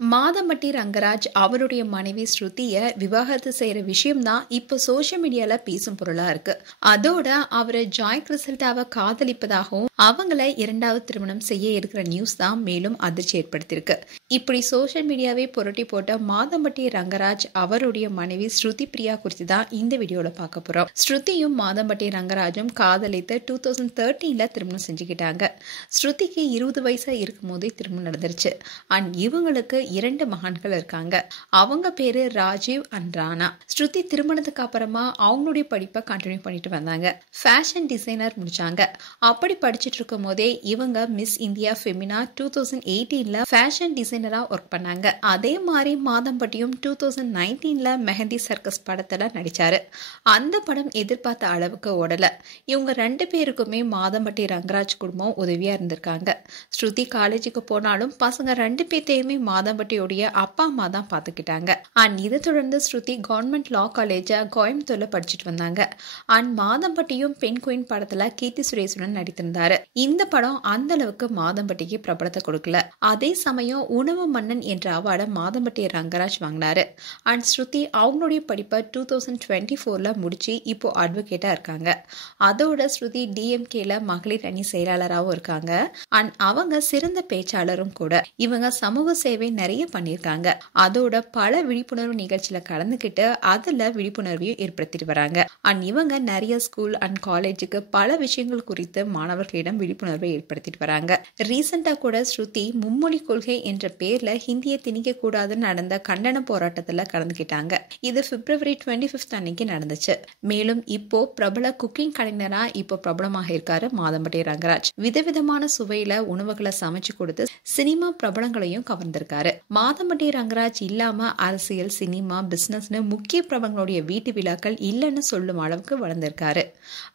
மாதம்பட்டி ரங்கராஜ் அவருடைய மனைவி ஸ்ருதியை விவாகரத்து செய்யற விஷயம் தான் இப்போ சோஷியல் மீடியால பேசும் பொருளா இருக்கு. அதோட அவரு ஜாய் கிறிசல்டாவை காதலிப்பதாகவும் அவங்கள இரண்டாவது திருமணம் செய்ய இருக்கிற நியூஸ் தான் மேலும் அதிர்ச்சி ஏற்படுத்தியிருக்கு. இப்படி சோஷியல் மீடியாவே புரட்டி போட்ட மாதம்பட்டி ரங்கராஜ் அவருடைய மனைவி ஸ்ருதி பிரியா குறித்து தான் இந்த வீடியோல பார்க்க போறோம். ஸ்ருதியும் மாதம்பட்டி ரங்கராஜும் காதலித்து 2013 திருமணம் செஞ்சுக்கிட்டாங்க. ஸ்ருதிக்கு 20 வயசா இருக்கும் போதே திருமணம் நடந்துருச்சு. அண்ட் இவங்களுக்கு 2 மகன்கள் இருக்காங்க. அவங்க பேரு ராஜீவ் அண்ட் ராணா. ஸ்ருதி திருமணத்துக்கு அப்புறமா அவங்களுடைய படிப்பை கண்டினியூ பண்ணிட்டு வந்தாங்க. ஃபேஷன் டிசைனர் முடிச்சாங்க. அப்படி படிச்சுட்டு இருக்கும் போதே இவங்க மிஸ் இந்தியா ஃபெமினா 2018 ஃபேஷன் டிசைனரா ஒர்க் பண்ணாங்க. அதே மாதிரி மாதம்பட்டியும் 2019 மெஹந்தி சர்க்கஸ் படத்துல நடிச்சாரு. அந்த படம் எதிர்பார்த்த அளவுக்கு ஓடல. இவங்க 2 பேருக்குமே மாதம்பட்டி ரங்கராஜ் குடும்பம் உதவியா இருந்திருக்காங்க. ஸ்ருதி காலேஜுக்கு போனாலும் பசங்க 2 பேர்த்தையுமே மாதம்பட்டியோடைய அப்பா அம்மா தான் பாத்துக்கிட்டாங்க. அண்ட் இதை தொடர்ந்து ஸ்ருதி கவர்மெண்ட் லா காலேஜ கோயம்புத்தூர்ல படிச்சுட்டு வந்தாங்க. அண்ட் மாதம்பட்டியும் பெண் குயின் படத்துல கீர்த்தி சுரேஷுடன் நடித்திருந்தாரு. இந்த படம் அந்த அளவுக்கு மாதம்பட்டிக்கு பிரபலத்தை கொடுக்கல. அதே சமயம் உணவு மன்னன் என்ற அவார்டை மாதம்பட்டி ரங்கராஜ் வாங்கினாரு. அண்ட் ஸ்ருதி அவங்களுடைய படிப்பை 2024 முடிச்சு இப்போ அட்வொகேட்டா இருக்காங்க. அதோட ஸ்ருதி டிஎம்கேல மகளிர் அணி செயலாளராகவும் இருக்காங்க. அண்ட் அவங்க சிறந்த பேச்சாளரும் கூட. இவங்க சமூக சேவை நிறைய பண்ணிருக்காங்க. அதோட பல விழிப்புணர்வு நிகழ்ச்சியில கலந்துகிட்டு அதுல விழிப்புணர்வையும் ஏற்படுத்திட்டு வராங்க. அண்ட் இவங்க நிறைய ஸ்கூல் அண்ட் காலேஜுக்கு பல விஷயங்கள் குறித்து மாணவர்களிடம் விழிப்புணர்வை ஏற்படுத்திட்டு வராங்க. ரீசெண்டா கூட ஸ்ருதி மும்மொழி கொள்கை என்ற பேர்ல ஹிந்தியை திணிக்க கூடாதுன்னு நடந்த கண்டன போராட்டத்துல கலந்துகிட்டாங்க. இது February 25 அன்னைக்கு நடந்துச்சு. மேலும் இப்போ பிரபல குக்கிங் கலைஞரா இப்போ பிரபலமாக இருக்காரு மாதம்பட்டி ரங்கராஜ். விதவிதமான சுவையில உணவுகளை சமைச்சு கொடுத்து சினிமா பிரபலங்களையும் கவர்ந்திருக்காரு. மாதம்பட்டி ரங்கராஜ் இல்லாம அரசியல், சினிமா, பிசினஸ்னு முக்கிய பிரபலங்களுடைய வீட்டு விழாக்கள் இல்லைன்னு சொல்லும் அளவுக்கு வளர்ந்திருக்காரு.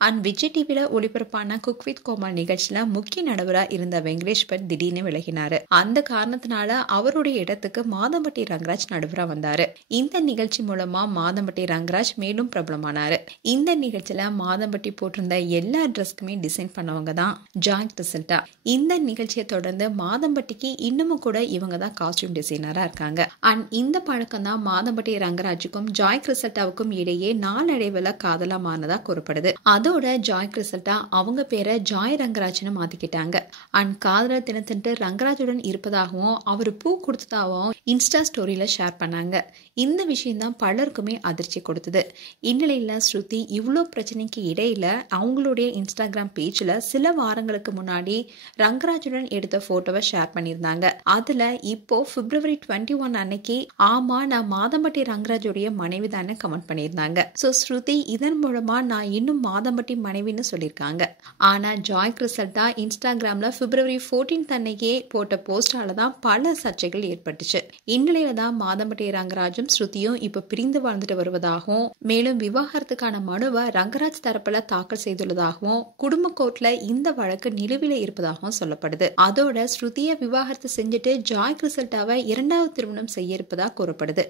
அண்ட் விஜய் டிவில ஒளிபரப்பான குக் வித் கோமால் நிகழ்ச்சியில முக்கிய நடுவரா இருந்த வெங்கடேஷ் பட் திடீர்னு விலகினாரு. அந்த காரணத்தினால அவருடைய இடத்துக்கு மாதம்பட்டி ரங்கராஜ் நடுவரா வந்தாரு. இந்த நிகழ்ச்சி மூலமா மாதம்பட்டி ரங்கராஜ் மேலும் பிரபலமானாரு. இந்த நிகழ்ச்சியில மாதம்பட்டி போட்டிருந்த எல்லா ட்ரெஸ்க்குமே டிசைன் பண்ணவங்க தான் ஜாய் கிறிசல்டா. இந்த நிகழ்ச்சியை தொடர்ந்து மாதம்பட்டிக்கு இன்னமும் கூட இவங்க தான் காஸ்டியூம் டிசைனரா இருக்காங்க. அண்ட் இந்த பழக்கம் தான் மாதம்பட்டி ரங்கராஜுக்கும் ஜாய் கிறிசல்டாவுக்கும் இடையே நாளடைவுல காதலா மாறினதா கூறப்படுது. அதோட ஜாய் கிறிசல்டா அவங்க பேரை ஜாய் ரங்கராஜ்னு மாத்திக்கிட்டாங்க. அண்ட் காதலர் தினத்தன்று ரங்கராஜுடன் இருப்பதாகவும் அவரு பூ கொடுத்ததாகவும் இன்ஸ்டா ஸ்டோரியில ஷேர் பண்ணாங்க. இந்த விஷயம் தான் பலருக்குமே அதிர்ச்சி கொடுத்தது. இந்நிலையில ஸ்ருதி இவ்வளோ பிரச்சனைக்கு இடையில அவங்களுடைய இன்ஸ்டாகிராம் பேஜ்ல சில வாரங்களுக்கு முன்னாடி ரங்கராஜுடன் எடுத்த போட்டோவை ஷேர் பண்ணியிருந்தாங்க. அதுல இப்போ February 21 அன்னைக்கு ஆமா நான் மாதம்பட்டி ரங்கராஜுடைய மனைவி தானே கமெண்ட் பண்ணியிருந்தாங்க. சோ ஸ்ருதி இதன் மூலமா நான் இன்னும் மாதம்பட்டி மனைவின்னு சொல்லியிருக்காங்க. ஆனா ஜாய் கிறிசல்டா இன்ஸ்டாகிராம்ல February 14 அன்னைக்கே போட்ட போஸ்டால தான் பல சர்ச்சைகள் ஏற்பட்டுச்சு. இந்நிலையில தான் மாதம்பட்டி ரங்கராஜும் ஸ்ருதியும் இப்ப பிரிந்து வாழ்ந்துட்டு வருவதாகவும் மேலும் விவாகரத்துக்கான மனுவை ரங்கராஜ் தரப்புல தாக்கல் செய்துள்ளதாகவும் குடும்ப கோர்ட்ல இந்த வழக்கு நிலுவையில இருப்பதாகவும் சொல்லப்படுது. அதோட ஸ்ருதியை விவாகரத்து செஞ்சுட்டு ஜாய் கிறிசல்டாவை இரண்டாவது திருமணம் செய்ய இருப்பதா கூறப்படுது.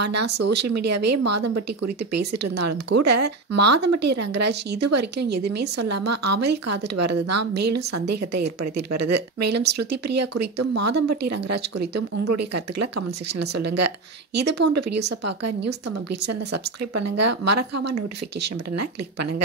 ஆனா சோசியல் மீடியாவே மாதம்பட்டி குறித்து பேசிட்டு இருந்தாலும் கூட மாதம்பட்டி ரங்கராஜ் இதுவரைக்கும் எதுவுமே சொல்லாம அமைதி காத்துட்டு வரதுதான் மேலும் சந்தேகத்தை ஏற்படுத்திட்டு வருது. மேலும் ஸ்ருதி பிரியா குறித்தும் மாதம்பட்டி ரங்கராஜ் குறித்தும் உங்களுடைய கருத்துக்களை கமெண்ட் செக்ஷன்ல சொல்லுங்க. இது போன்ற வீடியோஸை பார்க்க நியூஸ் தமிழ் அப்டேட்ஸ் சப்ஸ்கிரைப் பண்ணுங்க. மறக்காம நோட்டிபிகேஷன் பட்டனை கிளிக் பண்ணுங்க.